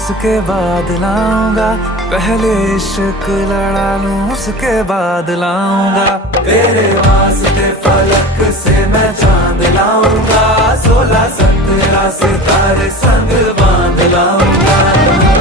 उसके बाद लाऊंगा, पहले इश्क लड़ा लूं उसके बाद लाऊंगा। तेरे वास्ते फलक से मैं चांद लाऊंगा, 16 17 सितारे संग बांध लाऊंगा।